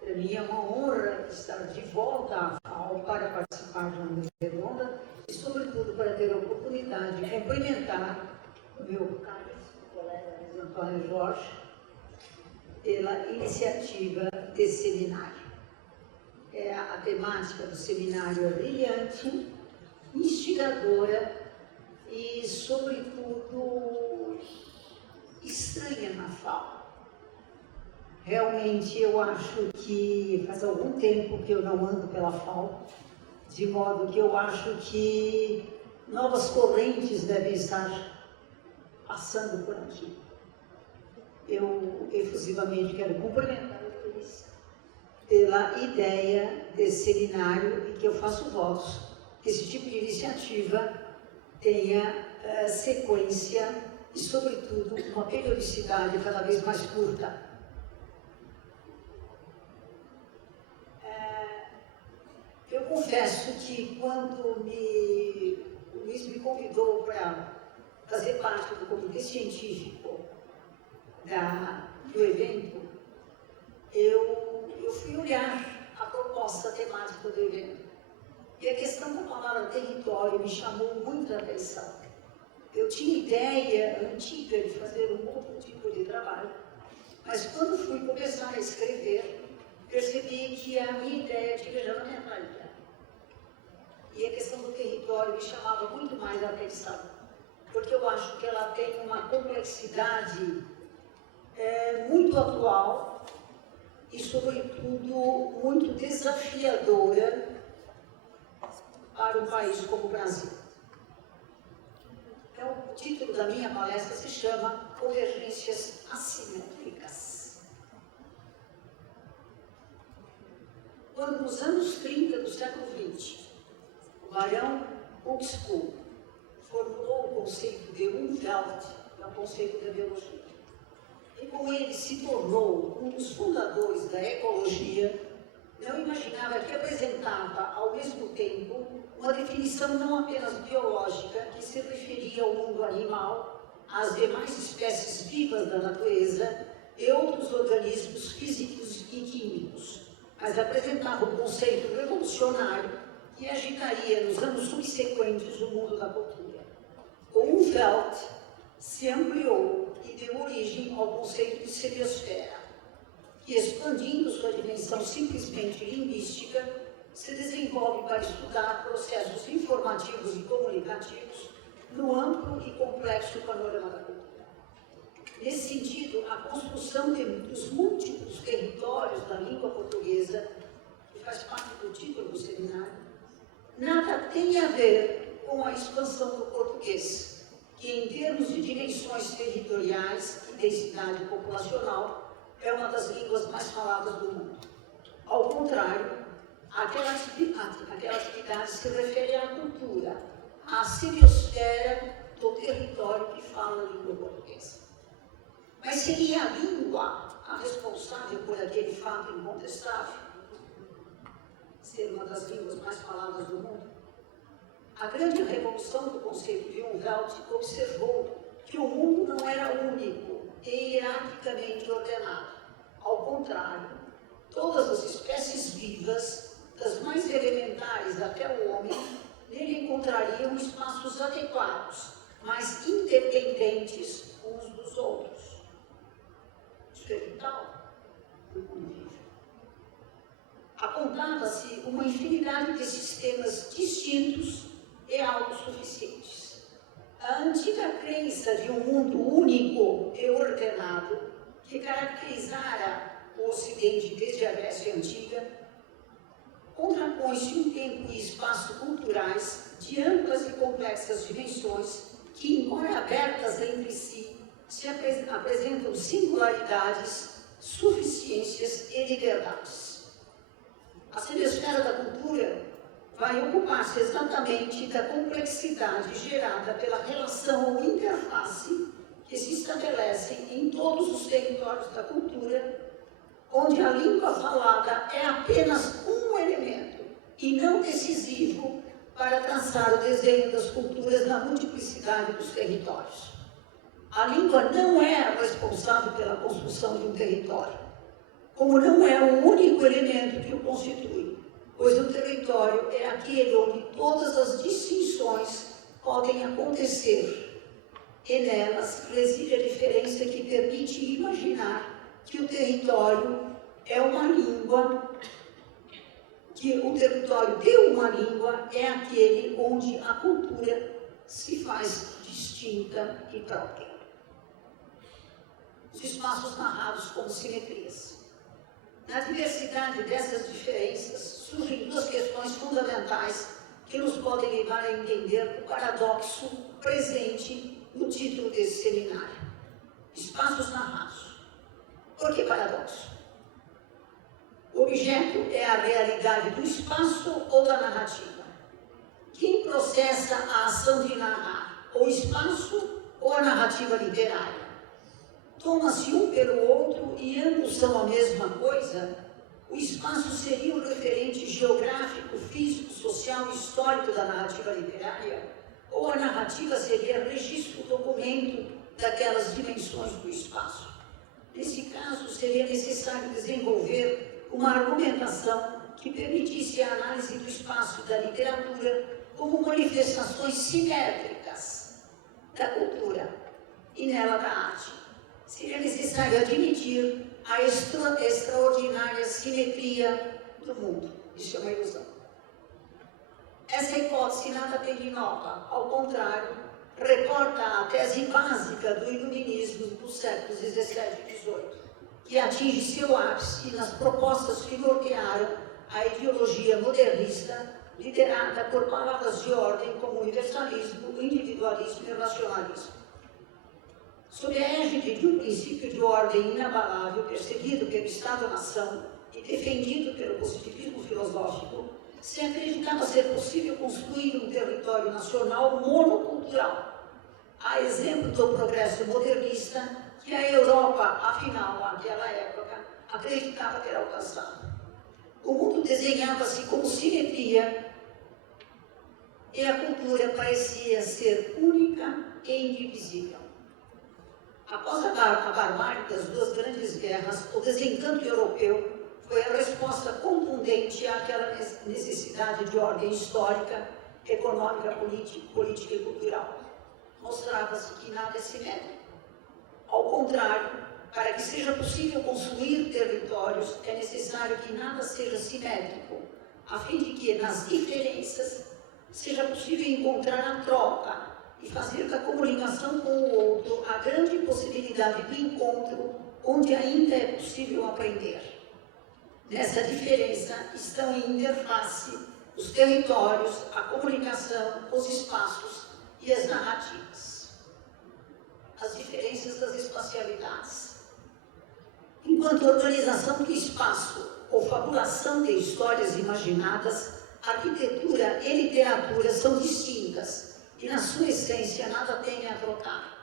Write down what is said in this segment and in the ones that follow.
Para mim é uma honra estar de volta à FAO para participar de uma mesa redonda e, sobretudo, para ter a oportunidade de cumprimentar o meu caríssimo colega Antônio Jorge pela iniciativa desse seminário. A temática do seminário é brilhante, instigadora e, sobretudo, estranha na FAO. Realmente, eu acho que faz algum tempo que eu não ando pela FAO, de modo que eu acho que novas correntes devem estar passando por aqui. Eu efusivamente quero cumprimentar eles pela ideia desse seminário e que eu faço votos que esse tipo de iniciativa tenha sequência e, sobretudo, uma periodicidade cada vez mais curta. Eu confesso que quando o Luiz me convidou para fazer parte do comitê científico do evento, eu fui olhar a proposta temática do evento. E a questão da palavra território me chamou muita atenção. Eu tinha ideia antiga de fazer um outro tipo de trabalho, mas quando fui começar a escrever, percebi que a minha ideia tinha já na minha praia. E a questão do território me chamava muito mais a atenção, porque eu acho que ela tem uma complexidade muito atual e, sobretudo, muito desafiadora para um país como o Brasil. Então, o título da minha palestra se chama Convergências Assimétricas. Quando, nos anos 30 do século XX, o barão Huxley formulou o conceito de Umwelt, que é o conceito da biologia. E como ele se tornou um dos fundadores da ecologia, não imaginava que apresentava, ao mesmo tempo, uma definição não apenas biológica, que se referia ao mundo animal, às demais espécies vivas da natureza e outros organismos físicos e químicos, mas apresentava um conceito revolucionário que agitaria nos anos subsequentes o mundo da cultura. O Umwelt se ampliou e deu origem ao conceito de semiosfera, que, expandindo sua dimensão simplesmente linguística, se desenvolve para estudar processos informativos e comunicativos no amplo e complexo panorama da cultura. Nesse sentido, a construção dos múltiplos territórios da língua portuguesa, que faz parte do título do seminário, nada tem a ver com a expansão do português, que, em termos de dimensões territoriais e densidade populacional, é uma das línguas mais faladas do mundo. Ao contrário, aquela atividade se refere à cultura, à semiosfera do território que fala a língua portuguesa. Mas seria a língua a responsável por aquele fato incontestável, ser uma das línguas mais faladas do mundo? A grande revolução do conceito de Umwelt observou que o mundo não era único e hierarquicamente ordenado. Ao contrário, todas as espécies vivas, das mais elementares até o homem, nele encontrariam espaços adequados, mas independentes uns dos outros. Isso é vital do convívio. Apontava-se uma infinidade de sistemas distintos e autossuficientes. A antiga crença de um mundo único e ordenado, que caracterizara o Ocidente desde a Grécia Antiga, contrapõe-se um tempo e espaço culturais de amplas e complexas dimensões que, embora abertas entre si, se apresentam singularidades, suficiências e liberdades. A semiosfera da cultura vai ocupar-se exatamente da complexidade gerada pela relação ou interface que se estabelece em todos os territórios da cultura, onde a língua falada é apenas um elemento e não decisivo para traçar o desenho das culturas na multiplicidade dos territórios. A língua não é a responsável pela construção de um território. como não é o único elemento que o constitui, pois o território é aquele onde todas as distinções podem acontecer, e nelas reside a diferença que permite imaginar que o território é uma língua, que o território de uma língua é aquele onde a cultura se faz distinta e própria. Os espaços narrados como simetrias. Na diversidade dessas diferenças, surgem duas questões fundamentais que nos podem levar a entender o paradoxo presente no título desse seminário. Espaços narrados. Por que paradoxo? O objeto é a realidade do espaço ou da narrativa? Quem processa a ação de narrar? O espaço ou a narrativa literária? Toma-se um pelo outro e ambos são a mesma coisa? O espaço seria o referente geográfico, físico, social e histórico da narrativa literária? Ou a narrativa seria registro, documento daquelas dimensões do espaço? Nesse caso, seria necessário desenvolver uma argumentação que permitisse a análise do espaço e da literatura como manifestações simétricas da cultura e nela da arte. Seria necessário admitir a extraordinária simetria do mundo. Isso é uma ilusão. Essa hipótese nada tem de nova, ao contrário, reporta a tese básica do iluminismo dos séculos XVII e XVIII, que atinge seu ápice nas propostas que nortearam a ideologia modernista, liderada por palavras de ordem como universalismo, individualismo e racionalismo. Sob a égide de um princípio de ordem inabalável, perseguido pelo Estado-nação e defendido pelo positivismo filosófico, se acreditava ser possível construir um território nacional monocultural, a exemplo do progresso modernista que a Europa, afinal, naquela época, acreditava ter alcançado. O mundo desenhava-se com simetria e a cultura parecia ser única e indivisível. Após a barbárie das duas grandes guerras, o desencanto europeu foi a resposta contundente àquela necessidade de ordem histórica, econômica, política e cultural. Mostrava-se que nada é simétrico. Ao contrário, para que seja possível construir territórios, é necessário que nada seja simétrico, a fim de que, nas diferenças, seja possível encontrar a troca e fazer da comunicação com o outro a grande possibilidade do encontro, onde ainda é possível aprender. Nessa diferença estão em interface os territórios, a comunicação, os espaços e as narrativas. As diferenças das espacialidades. Enquanto organização do espaço ou fabulação de histórias imaginadas, arquitetura e literatura são distintas e, na sua essência, nada têm a trocar.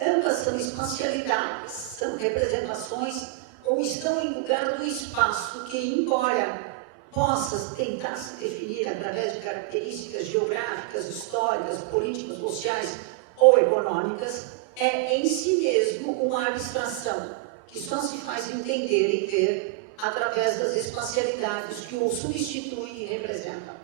Ambas são espacialidades, são representações ou estão em lugar do espaço que, embora possa tentar se definir através de características geográficas, históricas, políticas, sociais ou econômicas, é em si mesmo uma abstração que só se faz entender e ver através das espacialidades que o substituem e representam.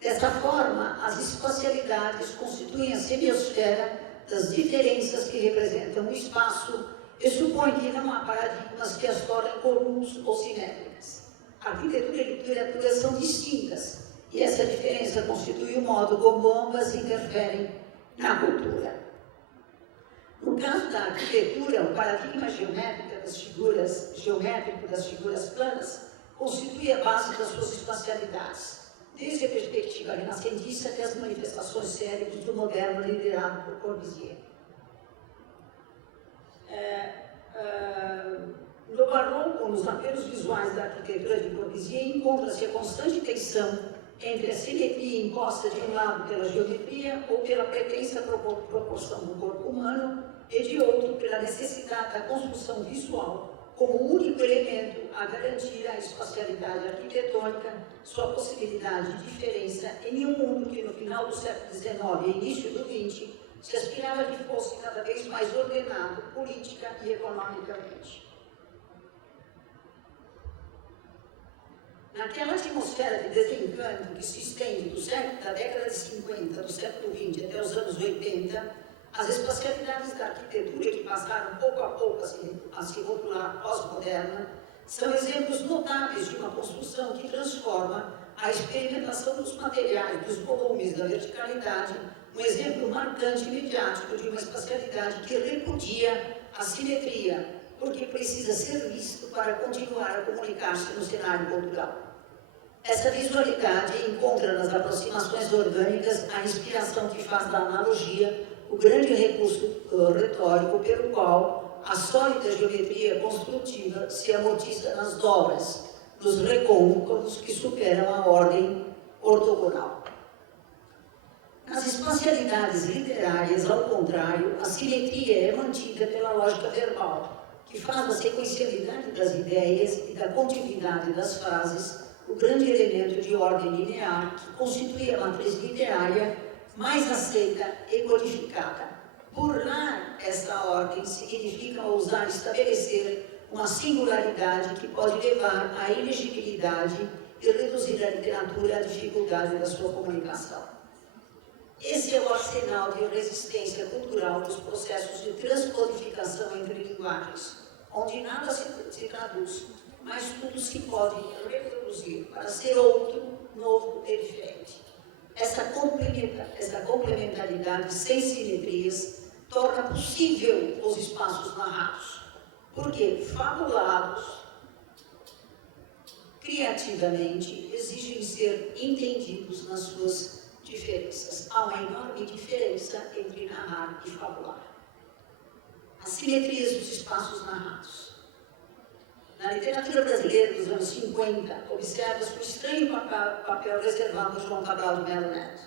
Dessa forma, as espacialidades constituem a semiosfera das diferenças que representam o espaço e supõe que não há paradigmas que as tornem comuns ou simétricas. Arquitetura e literatura são distintas e essa diferença constitui o modo como ambas interferem na cultura. No caso da arquitetura, o paradigma geométrico das figuras planas constitui a base das suas espacialidades, desde a perspectiva renascentista até as manifestações célebres do moderno liderado por Corbusier. No barroco, nos apelos visuais da arquitetura de Corbusier, encontra-se a constante tensão entre a simetria imposta de um lado pela geometria ou pela pretensa proporção do corpo humano e de outro pela necessidade da construção visual como único elemento a garantir a espacialidade arquitetônica, sua possibilidade de diferença em um mundo que no final do século XIX e início do XX se aspirava que fosse cada vez mais ordenado política e economicamente. naquela atmosfera de desencanto que se estende da década de 50 do século XX até os anos 80, as espacialidades da arquitetura que passaram pouco a pouco a se rotular pós-moderna são exemplos notáveis de uma construção que transforma a experimentação dos materiais, dos volumes, da verticalidade, um exemplo marcante e midiático de uma espacialidade que repudia a simetria, porque precisa ser visto para continuar a comunicar-se no cenário cultural. Essa visualidade encontra nas aproximações orgânicas a inspiração que faz da analogia o grande recurso retórico pelo qual a sólida geometria construtiva se amortiza nas dobras, nos recôncavos que superam a ordem ortogonal. Nas espacialidades literárias, ao contrário, a simetria é mantida pela lógica verbal, que faz da sequencialidade das ideias e da continuidade das frases o grande elemento de ordem linear que constitui a matriz literária mais aceita e codificada. Burlar essa ordem significa ousar estabelecer uma singularidade que pode levar à ilegibilidade e reduzir a literatura à dificuldade da sua comunicação. Esse é o arsenal de resistência cultural dos processos de transcodificação entre linguagens, onde nada se traduz, mas tudo se pode reproduzir para ser outro, novo e diferente. Essa complementaridade sem simetrias torna possível os espaços narrados, porque fabulados criativamente exigem ser entendidos nas suas diferenças. Há uma enorme diferença entre narrar e fabular. As simetrias dos espaços narrados. Na literatura brasileira dos anos 50, observa-se o estranho papel reservado a João Cabral de Melo Neto.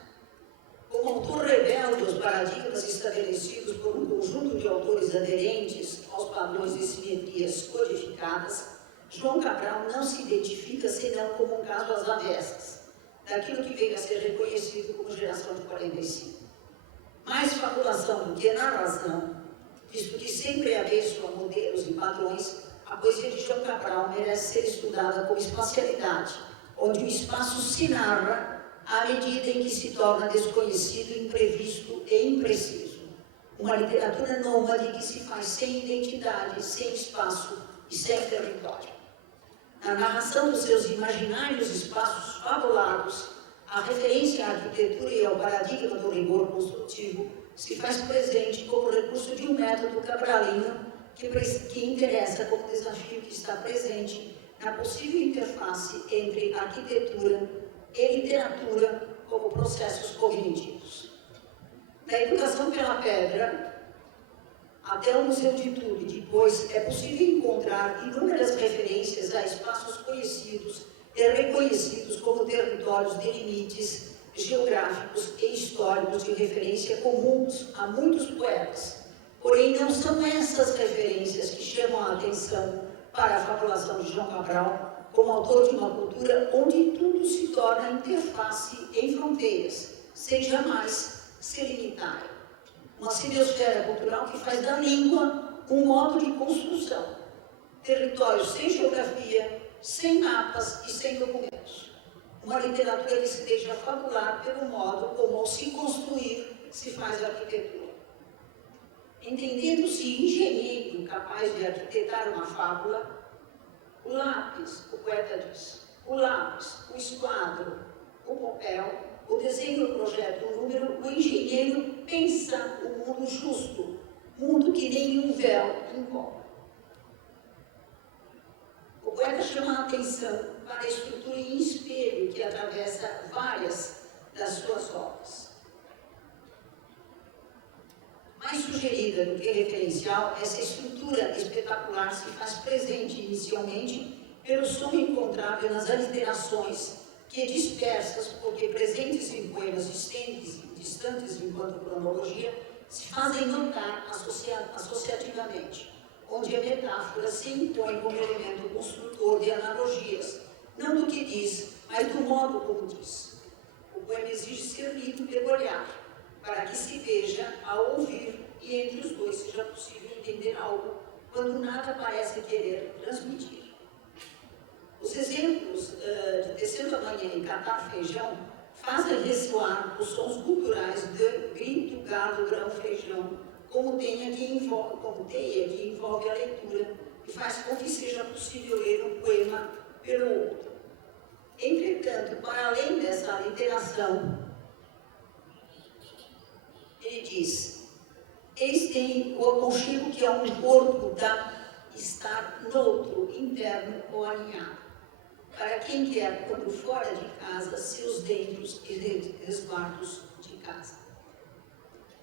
Como autor rebelde aos paradigmas estabelecidos por um conjunto de autores aderentes aos padrões de simetrias codificadas, João Cabral não se identifica senão como um caso às avessas, daquilo que veio a ser reconhecido como geração de 45. Mais fabulação do que narração, visto que sempre é avesso a modelos e padrões, a poesia de João Cabral merece ser estudada como espacialidade, onde o espaço se narra à medida em que se torna desconhecido, imprevisto e impreciso. Uma literatura nômade que se faz sem identidade, sem espaço e sem território. Na narração dos seus imaginários espaços fabulados, a referência à arquitetura e ao paradigma do rigor construtivo se faz presente como recurso de um método cabralino que interessa como desafio que está presente na possível interface entre arquitetura e literatura como processos cognitivos. Da educação pela pedra até o Museu de Tudo, depois é possível encontrar inúmeras referências a espaços conhecidos e reconhecidos como territórios de limites geográficos e históricos de referência comuns a muitos poetas. Porém, não são essas referências que chamam a atenção para a fabulação de João Cabral como autor de uma cultura onde tudo se torna interface em fronteiras, sem jamais se limitar. Uma semiosfera cultural que faz da língua um modo de construção. Territórios sem geografia, sem mapas e sem documentos. Uma literatura que se deixa fabular pelo modo como ao se construir se faz a arquitetura. Entendendo-se engenheiro capaz de arquitetar uma fábula, o lápis, o poeta diz, o lápis, o esquadro, o papel, o desenho, o projeto, o número, o engenheiro pensa o mundo justo, mundo que nenhum véu encobre. O poeta chama a atenção para a estrutura em espelho que atravessa várias das suas obras. Mais sugerida do que referencial, essa estrutura espetacular se faz presente inicialmente pelo som encontrável nas aliterações que, dispersas porque presentes em poemas distantes enquanto cronologia, se fazem notar associativamente, onde a metáfora se impõe como elemento construtor de analogias, não do que diz, mas do modo como diz. O poema exige ser lido pelo olhar, para que se veja ao ouvir e entre os dois seja possível entender algo quando nada parece querer transmitir. Os exemplos de Descendo a Manhã e Catar Feijão fazem ressoar os sons guturais de grito, galo, grão, feijão, como teia que envolve a leitura e faz com que seja possível ler um poema pelo outro. Entretanto, para além dessa literação, ele diz: eis tem o aconchego que a um corpo dá estar noutro, interno ou alinhado, para quem quer, quando fora de casa, seus dentros e resguardos de casa.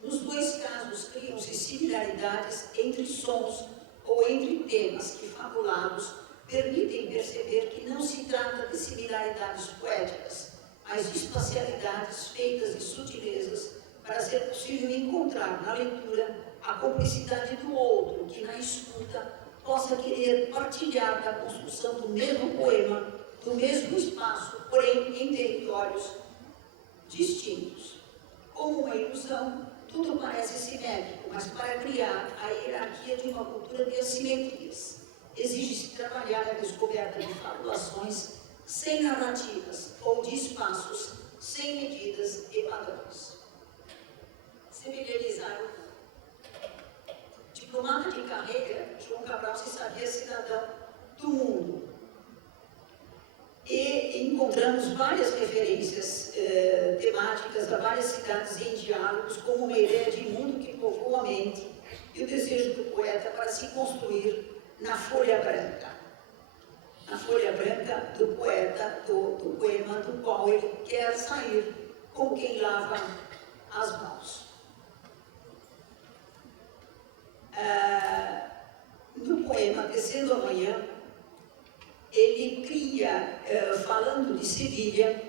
Nos dois casos, criam-se similaridades entre sons ou entre temas que, fabulados, permitem perceber que não se trata de similaridades poéticas, mas de espacialidades feitas de sutilezas para ser possível encontrar na leitura a complexidade do outro, que na escuta possa querer partilhar da construção do mesmo poema, do mesmo espaço, porém em territórios distintos. Como uma ilusão, tudo parece simétrico, mas para criar a hierarquia de uma cultura de assimetrias, exige-se trabalhar a descoberta de fabulações sem narrativas ou de espaços sem medidas e padrões. Semelhanizar o diplomata de carreira, João Cabral se sabia cidadão do mundo. E encontramos várias referências temáticas a várias cidades em diálogos, como uma ideia de mundo que povoa a mente e o desejo do poeta para se construir na folha branca. Na folha branca do poeta, do poema do qual ele quer sair como quem lava as mãos. No poema Descendo a Manhã, ele cria, falando de Sevilha,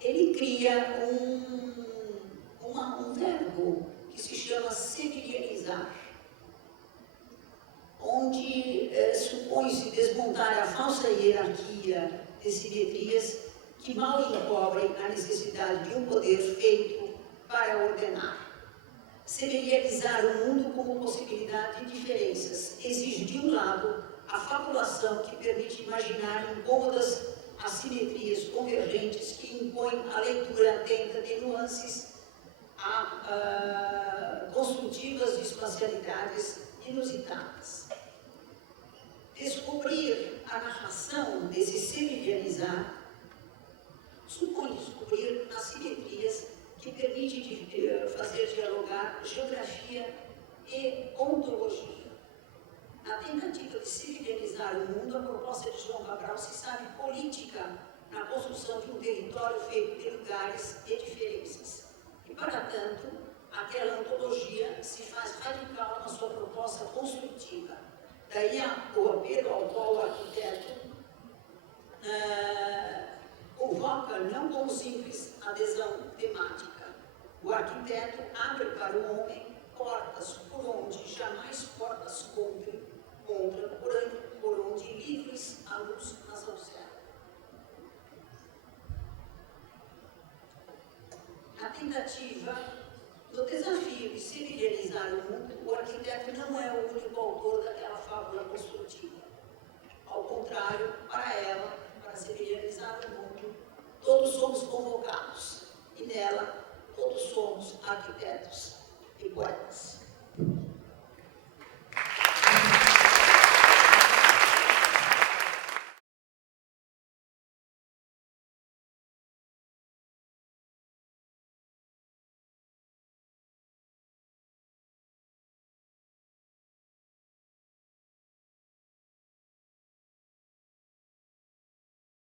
ele cria um verbo que se chama sevilhanizar, onde supõe-se desmontar a falsa hierarquia de simetrias que mal encobrem a necessidade de um poder feito para ordenar. Sevilhanizar o mundo como possibilidade de diferenças exige, de um lado, a fabulação que permite imaginar incômodas assimetrias convergentes que impõem a leitura atenta de nuances construtivas de espacialidades inusitadas. Descobrir a narração desse sevilhanizar supõe descobrir assimetrias que permitem fazer dialogar geografia e ontologia. Na tentativa de civilizar o mundo, a proposta de João Cabral se sabe política na construção de um território feito de lugares e diferenças. E, para tanto, aquela ontologia se faz radical na sua proposta construtiva. Daí o apelo ao qual o arquiteto convoca não como simples adesão temática. O arquiteto abre para o homem portas por onde jamais portas contra, por onde livres a luz nas observa. A tentativa do desafio de civilizar o mundo, o arquiteto não é o único autor daquela fábula construtiva.